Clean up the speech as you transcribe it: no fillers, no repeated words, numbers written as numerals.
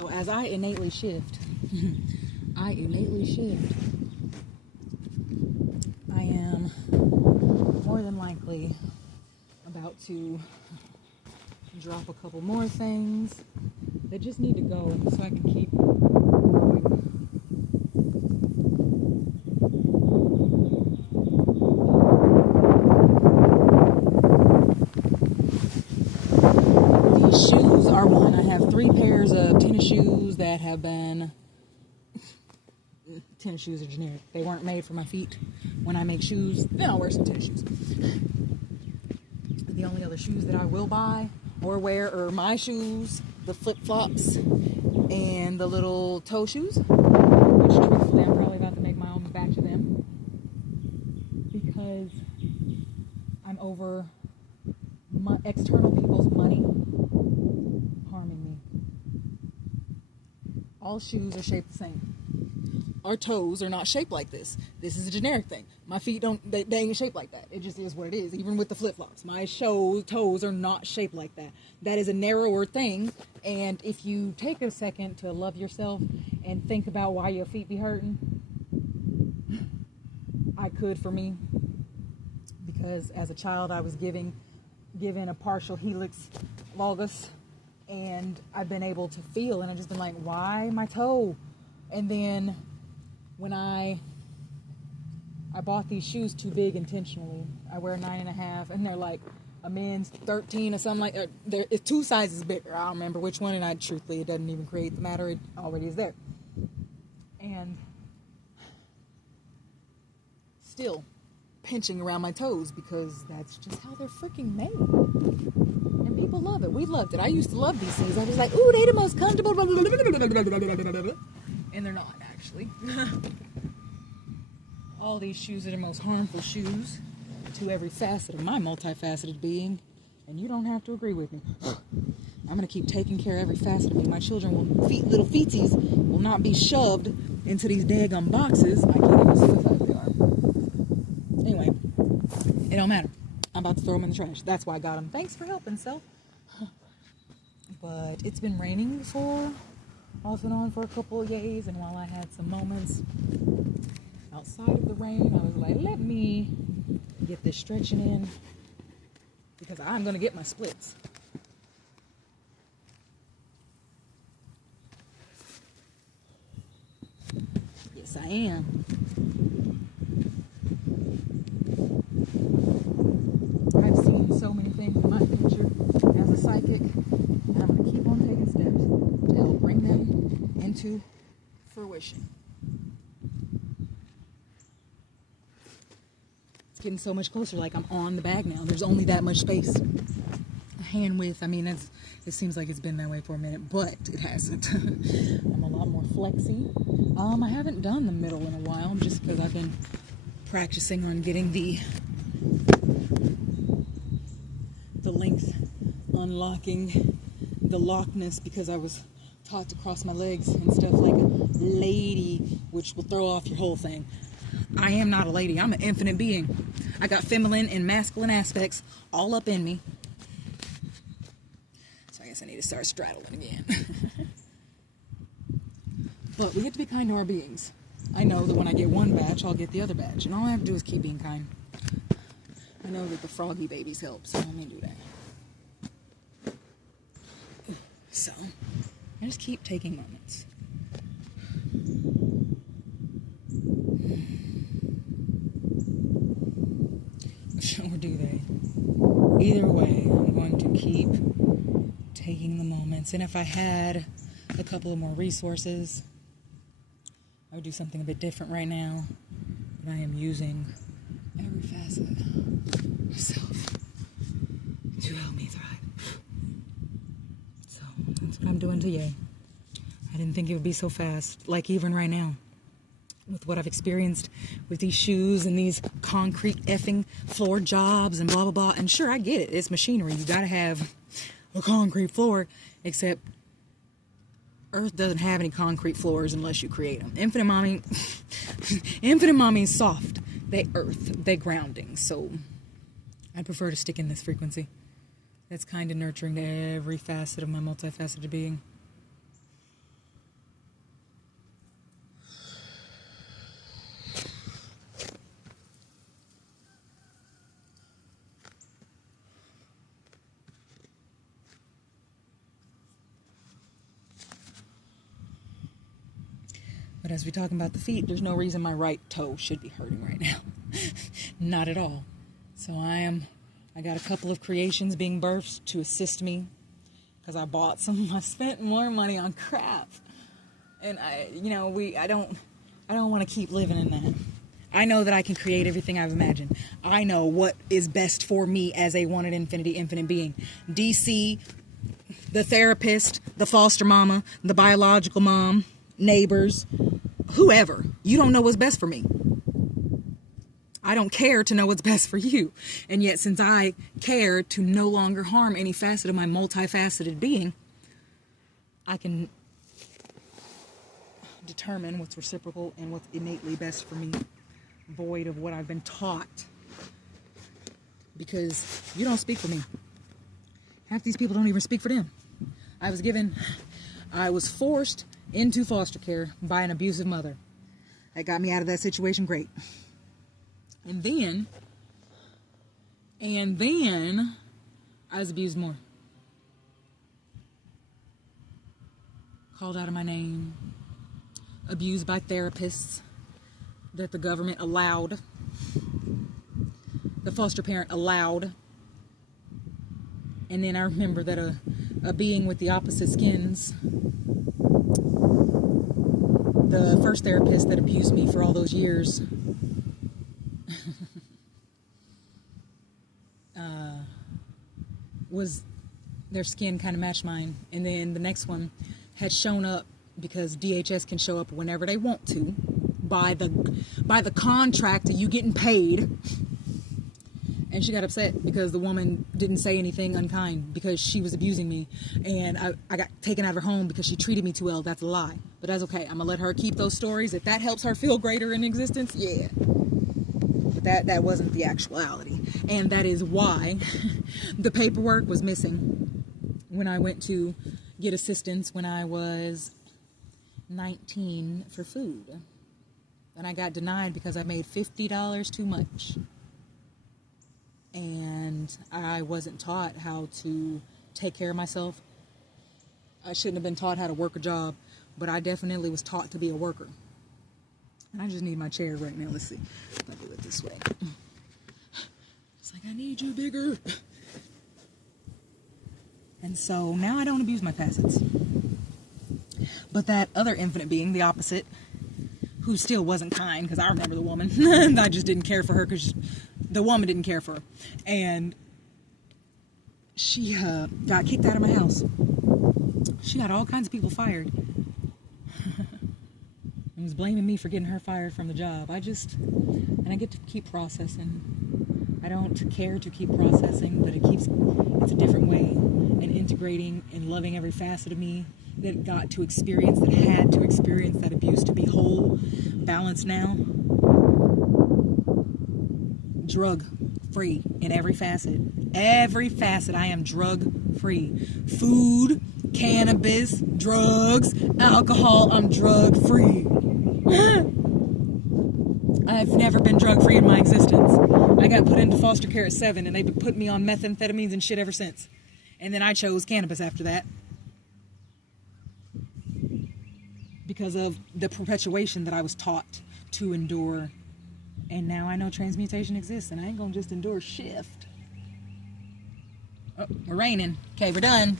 So as I innately shift, I innately shift. I am more than likely about to drop a couple more things that just need to go so I can keep going. These shoes are one. I have 3 pairs of tennis shoes that have been... Tennis shoes are generic. They weren't made for my feet. When I make shoes, then I'll wear some tennis shoes. The only other shoes that I will buy or wear are my shoes, the flip-flops, and the little toe shoes, which truthfully I'm probably about to make my own batch of them because I'm over external people's money harming me. All shoes are shaped the same. Our toes are not shaped like this. This is a generic thing. My feet they ain't shaped like that. It just is what it is, even with the flip-flops. My toes are not shaped like that. That is a narrower thing, and if you take a second to love yourself and think about why your feet be hurting, I could for me, because as a child I was given a partial helix valgus, and I've been able to feel, and I've just been like, why my toe? And then when I bought these shoes too big intentionally. I wear 9.5, and they're like a men's 13 or something like that. It's 2 sizes bigger. I don't remember which one, and truthfully, it doesn't even create the matter. It already is there. And still pinching around my toes because that's just how they're freaking made. And people love it. We loved it. I used to love these things. I was like, ooh, they the most comfortable. And they're not, actually. All these shoes are the most harmful shoes to every facet of my multifaceted being. And you don't have to agree with me. I'm going to keep taking care of every facet of me. My children little feeties will not be shoved into these daggum boxes. I can't even see what size they are. Anyway, it don't matter. I'm about to throw them in the trash. That's why I got them. Thanks for helping, self. But it's been raining off and on for a couple of days, and while I had some moments outside of the rain, I was like, let me get this stretching in because I'm going to get my splits. Yes, I am. I've seen so many things in my future as a psychic, and I'm going to keep on taking steps to help bring them into fruition. It's getting so much closer, like I'm on the bag now. There's only that much space. A hand width, I mean, it seems like it's been that way for a minute, but it hasn't. I'm a lot more flexy. I haven't done the middle in a while, just because I've been practicing on getting the length, unlocking the lockness, because I was taught to cross my legs and stuff like a lady, which will throw off your whole thing. I am not a lady. I'm an infinite being. I got feminine and masculine aspects all up in me. So I guess I need to start straddling again. But we get to be kind to our beings. I know that when I get one batch, I'll get the other batch. And all I have to do is keep being kind. I know that the froggy babies help, so let me do that. So, I just keep taking moments. Or do they? Either way, I'm going to keep taking the moments. And if I had a couple of more resources, I would do something a bit different right now. But I am using every facet of myself to help me thrive. So that's what I'm doing today. I didn't think it would be so fast, like even right now. With what I've experienced with these shoes and these concrete effing floor jobs and blah, blah, blah. And sure, I get it. It's machinery. You gotta have a concrete floor, except Earth doesn't have any concrete floors unless you create them. Infinite mommy is soft. They earth. They grounding. So I prefer to stick in this frequency. That's kind of nurturing to every facet of my multifaceted being. But as we're talking about the feet, there's no reason my right toe should be hurting right now. Not at all. So I got a couple of creations being birthed to assist me, because I bought some. I spent more money on crap. And I don't want to keep living in that. I know that I can create everything I've imagined. I know what is best for me as a one in infinity, infinite being. DC, the therapist, the foster mama, the biological mom, neighbors, whoever. You don't know what's best for me. I don't care to know what's best for you. And yet, since I care to no longer harm any facet of my multifaceted being, I can determine what's reciprocal and what's innately best for me, void of what I've been taught. Because you don't speak for me. Half these people don't even speak for them. I was forced into foster care by an abusive mother. That got me out of that situation, great. And then I was abused more. Called out of my name. Abused by therapists that the government allowed. The foster parent allowed. And then I remember that a being with the opposite skins, the first therapist that abused me for all those years, was their skin kind of matched mine. And then the next one had shown up, because DHS can show up whenever they want to by the contract of you getting paid. And she got upset because the woman didn't say anything unkind, because she was abusing me, and I got taken out of her home because she treated me too well. That's a lie, but that's okay. I'm gonna let her keep those stories. If that helps her feel greater in existence, yeah. But that wasn't the actuality, and that is why the paperwork was missing when I went to get assistance when I was 19 for food, and I got denied because I made $50 too much. And I wasn't taught how to take care of myself. I shouldn't have been taught how to work a job, but I definitely was taught to be a worker. And I just need my chair right now. Let's see if I do it this way. It's like, I need you bigger. And so now I don't abuse my facets. But that other infinite being, the opposite, who still wasn't kind, because I remember the woman. I just didn't care for her because the woman didn't care for her. And she got kicked out of my house. She got all kinds of people fired. And was blaming me for getting her fired from the job. I get to keep processing. I don't care to keep processing, but it's a different way. And integrating and loving every facet of me that got to experience, that had to experience that abuse to be whole, balanced now. Drug free in every facet. Every facet, I am drug free. Food, cannabis, drugs, alcohol, I'm drug free. I've never been drug free in my existence. I got put into foster care at 7, and they've put me on methamphetamines and shit ever since. And then I chose cannabis after that, because of the perpetuation that I was taught to endure. And now I know transmutation exists, and I ain't gonna just endure shift. Oh, we're raining. Okay, we're done.